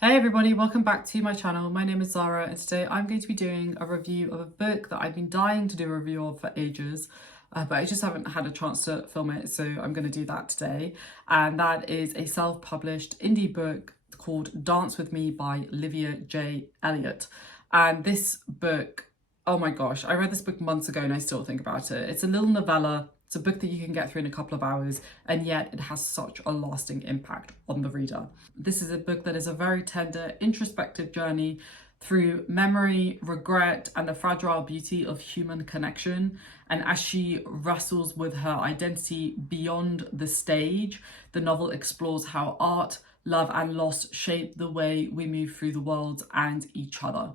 Hey everybody, welcome back to my channel. My name is Zara and today I'm going to be doing a review of a book that I've been dying to do a review of for ages, but I just haven't had a chance to film it, so I'm going to do that today. And that is a self-published indie book called Dance With Me by Livia J, Elliot. And this book, oh my gosh, I read this book months ago and I still think about it. It's a little novella. It's a book that you can get through in a couple of hours, and yet it has such a lasting impact on the reader. This is a book that is a very tender, introspective journey through memory, regret, and the fragile beauty of human connection. And as she wrestles with her identity beyond the stage, the novel explores how art, love, and loss shape the way we move through the world and each other.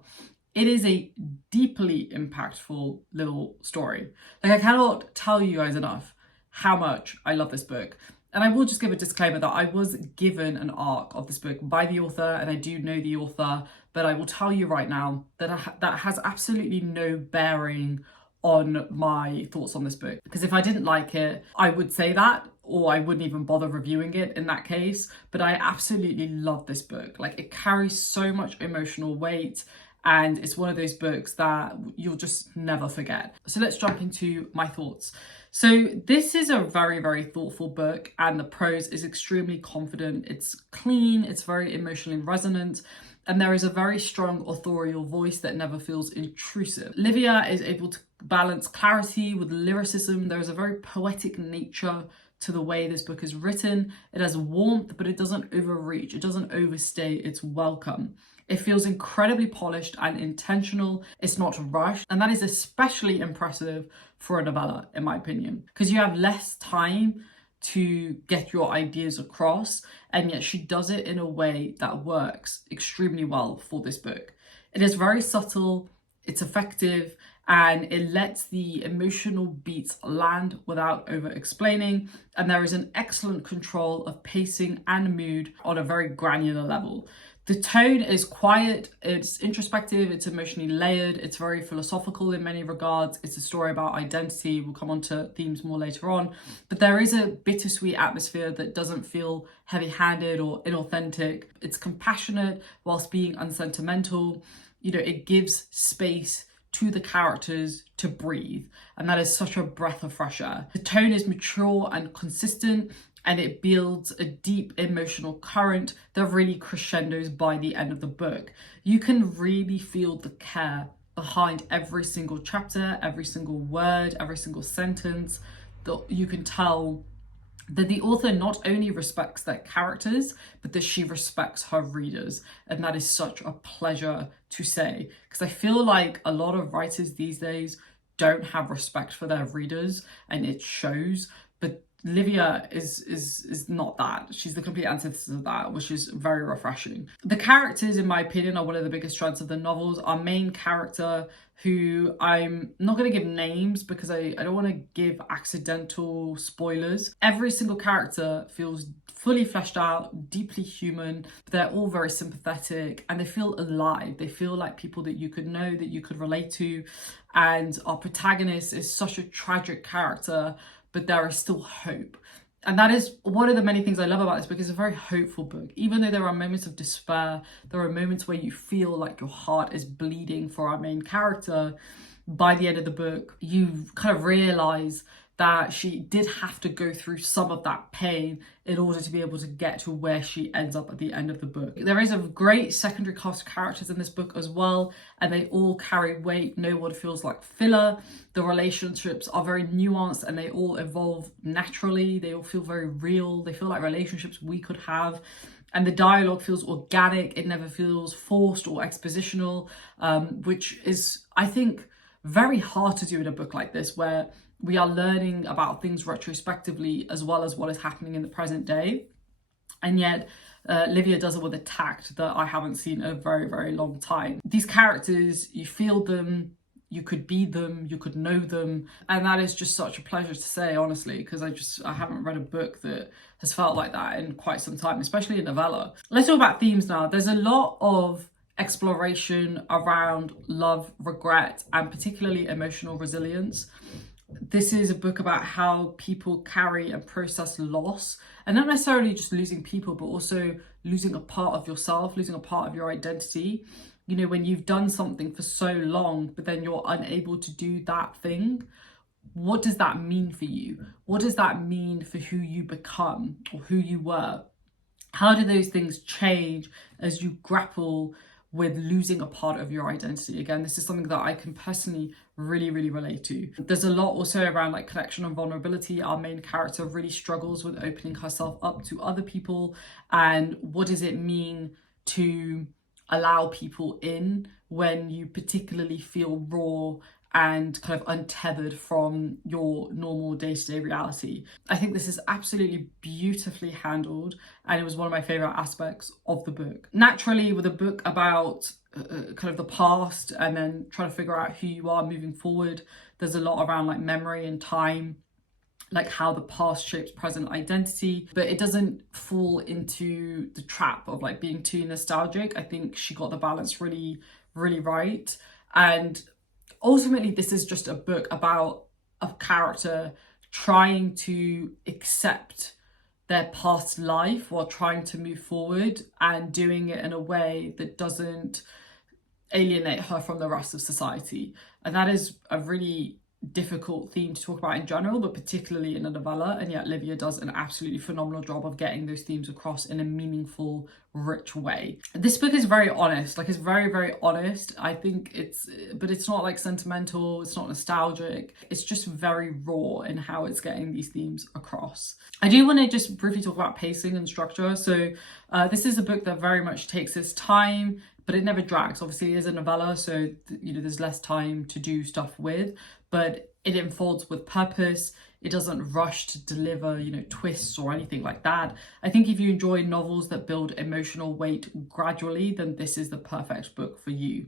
It is a deeply impactful little story. Like, I cannot tell you guys enough how much I love this book. And I will just give a disclaimer that I was given an arc of this book by the author, and I do know the author, but I will tell you right now that that has absolutely no bearing on my thoughts on this book. Because if I didn't like it, I would say that, or I wouldn't even bother reviewing it in that case. But I absolutely love this book. Like, it carries so much emotional weight, and it's one of those books that you'll just never forget. So let's jump into my thoughts. So this is a very, very thoughtful book, and the prose is extremely confident. It's clean, it's very emotionally resonant, and there is a very strong authorial voice that never feels intrusive. Livia is able to balance clarity with lyricism. There is a very poetic nature to the way this book is written. It has warmth, but it doesn't overreach. It doesn't overstay its welcome. It feels incredibly polished and intentional. It's not rushed. And that is especially impressive for a novella, in my opinion, because you have less time to get your ideas across. And yet she does it in a way that works extremely well for this book. It is very subtle, it's effective, and it lets the emotional beats land without over explaining. And there is an excellent control of pacing and mood on a very granular level. The tone is quiet, it's introspective, it's emotionally layered, it's very philosophical in many regards. It's a story about identity. We'll come on to themes more later on. But there is a bittersweet atmosphere that doesn't feel heavy-handed or inauthentic. It's compassionate whilst being unsentimental. You know, it gives space to the characters to breathe, and that is such a breath of fresh air. The tone is mature and consistent, and it builds a deep emotional current that really crescendos by the end of the book. You can really feel the care behind every single chapter, every single word, every single sentence. That you can tell that the author not only respects their characters, but that she respects her readers. And that is such a pleasure to say, because I feel like a lot of writers these days don't have respect for their readers, and it shows. But Livia is not that. She's the complete antithesis of that, which is very refreshing. The characters, in my opinion, are one of the biggest strengths of the novels. Our main character, who I'm not going to give names because I don't want to give accidental spoilers. Every single character feels fully fleshed out, deeply human. They're all very sympathetic and they feel alive. They feel like people that you could know, that you could relate to. And our protagonist is such a tragic character, but there is still hope. And that is one of the many things I love about this book. It's a very hopeful book. Even though there are moments of despair, there are moments where you feel like your heart is bleeding for our main character. By the end of the book, you kind of realize that she did have to go through some of that pain in order to be able to get to where she ends up at the end of the book. There is a great secondary cast of characters in this book as well, and they all carry weight. No one feels like filler. The relationships are very nuanced and they all evolve naturally. They all feel very real. They feel like relationships we could have. And the dialogue feels organic. It never feels forced or expositional, which is, I think, very hard to do in a book like this, where we are learning about things retrospectively as well as what is happening in the present day. And yet Livia does it with a tact that I haven't seen in a very, very long time. These characters, you feel them, you could be them, you could know them. And that is just such a pleasure to say, honestly, because I haven't read a book that has felt like that in quite some time, especially a novella. Let's talk about themes now. There's a lot of exploration around love, regret, and particularly emotional resilience. this is a book about how people carry and process loss, and not necessarily just losing people, but also losing a part of yourself, losing a part of your identity. You know, when you've done something for so long, but then you're unable to do that thing, what does that mean for you? What does that mean for who you become or who you were? How do those things change as you grapple with losing a part of your identity? Again, this is something that I can personally really relate to. There's a lot also around like connection and vulnerability. Our main character really struggles with opening herself up to other people, and what does it mean to allow people in when you particularly feel raw and kind of untethered from your normal day-to-day reality. I think this is absolutely beautifully handled, and it was one of my favorite aspects of the book. Naturally, with a book about kind of the past and then trying to figure out who you are moving forward, there's a lot around like memory and time, like how the past shapes present identity, but it doesn't fall into the trap of like being too nostalgic. I think she got the balance really right. And ultimately, this is just a book about a character trying to accept their past life while trying to move forward, and doing it in a way that doesn't alienate her from the rest of society. And that is a really difficult theme to talk about in general, but particularly in a novella, and yet Livia does an absolutely phenomenal job of getting those themes across in a meaningful, rich way. This book is very honest, like it's very honest. I think it's not like sentimental, it's not nostalgic, it's just very raw in how it's getting these themes across. I do want to just briefly talk about pacing and structure. So this is a book that very much takes its time, but it never drags. Obviously, it is a novella, so there's less time to do stuff with, but it unfolds with purpose. It doesn't rush to deliver, twists or anything like that. I think if you enjoy novels that build emotional weight gradually, then this is the perfect book for you.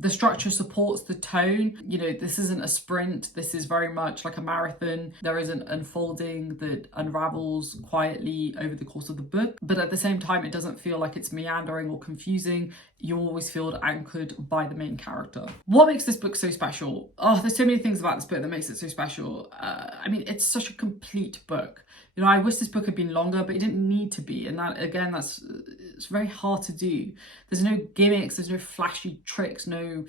The structure supports the tone. This isn't a sprint. This is very much like a marathon. There is an unfolding that unravels quietly over the course of the book, but at the same time, it doesn't feel like it's meandering or confusing. You always feel anchored by the main character. What makes this book so special? Oh, there's so many things about this book that makes it so special. It's such a complete book. I wish this book had been longer, but it didn't need to be. And that, again, it's very hard to do. There's no gimmicks, there's no flashy tricks, no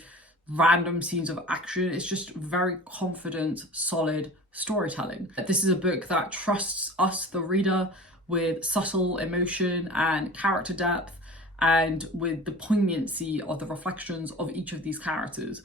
random scenes of action. It's just very confident, solid storytelling. This is a book that trusts us, the reader, with subtle emotion and character depth, and with the poignancy of the reflections of each of these characters.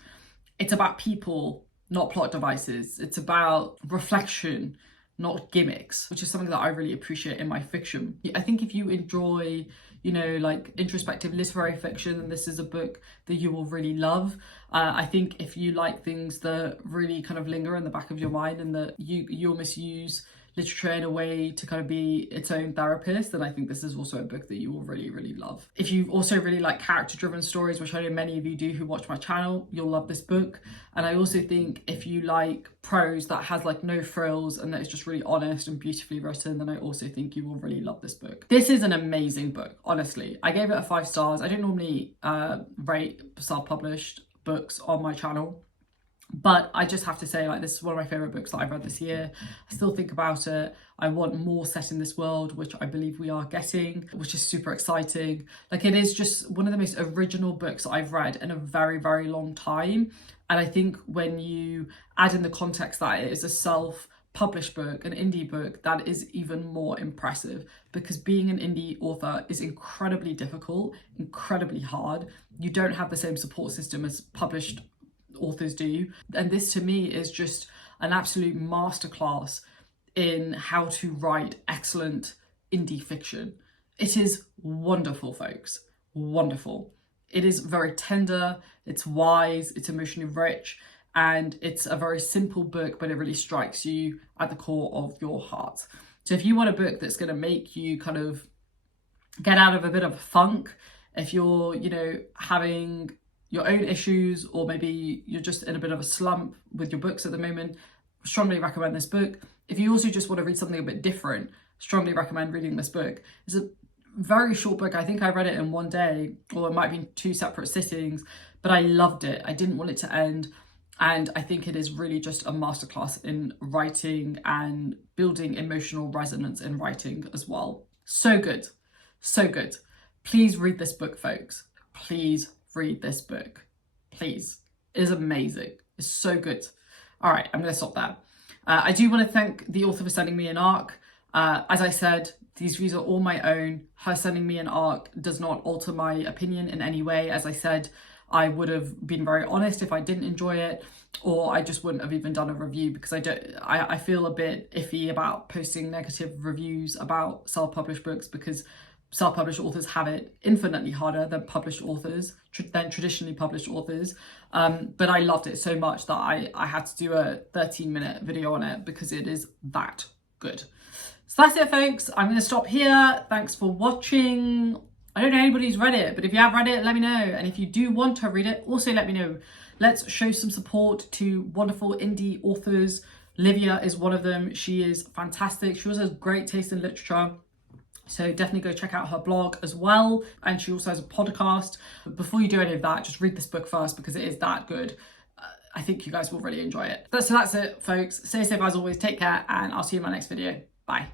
It's about people, not plot devices. It's about reflection, not gimmicks, which is something that I really appreciate in my fiction. I think if you enjoy, like introspective literary fiction, then this is a book that you will really love. I think if you like things that really kind of linger in the back of your mind, and that you almost use literature in a way to kind of be its own therapist, then I think this is also a book that you will really love. If you also really like character-driven stories, which I know many of you do who watch my channel, you'll love this book. And I also think if you like prose that has like no frills and that is just really honest and beautifully written, then I also think you will really love this book. This is an amazing book, honestly. I gave it a 5 stars. I don't normally rate self-published books on my channel, but I just have to say, like, this is one of my favourite books that I've read this year. I still think about it. I want more set in this world, which I believe we are getting, which is super exciting. Like, it is just one of the most original books I've read in a very long time. And I think when you add in the context that it is a self-published book, an indie book, that is even more impressive, because being an indie author is incredibly difficult, incredibly hard. You don't have the same support system as published authors do, and this to me is just an absolute masterclass in how to write excellent indie fiction. It is wonderful, folks, wonderful. It is very tender, it's wise, it's emotionally rich, and it's a very simple book, but it really strikes you at the core of your heart. So if you want a book that's going to make you kind of get out of a bit of a funk, if you're having your own issues, or maybe you're just in a bit of a slump with your books at the moment, strongly recommend this book. If you also just want to read something a bit different, strongly recommend reading this book. It's a very short book. I think I read it in 1 day, or it might be 2 separate sittings, but I loved it. I didn't want it to end. And I think it is really just a masterclass in writing and building emotional resonance in writing as well. So good, so good. Please read this book, folks. Please read this book. Please. It is amazing. It's so good. All right, I'm going to stop there. I do want to thank the author for sending me an ARC. As I said, these views are all my own. Her sending me an ARC does not alter my opinion in any way. As I said, I would have been very honest if I didn't enjoy it, or I just wouldn't have even done a review, because I feel a bit iffy about posting negative reviews about self-published books, because self-published authors have it infinitely harder than published authors, than traditionally published authors. But I loved it so much that I had to do a 13-minute video on it because it is that good. So that's it, folks. I'm going to stop here. Thanks for watching. I don't know anybody who's read it, but if you have read it, let me know. And if you do want to read it, also let me know. Let's show some support to wonderful indie authors. Livia is one of them. She is fantastic. She also has great taste in literature. So definitely go check out her blog as well. And she also has a podcast. But before you do any of that, just read this book first because it is that good. I think you guys will really enjoy it. So that's it, folks. Stay safe as always. Take care, and I'll see you in my next video. Bye.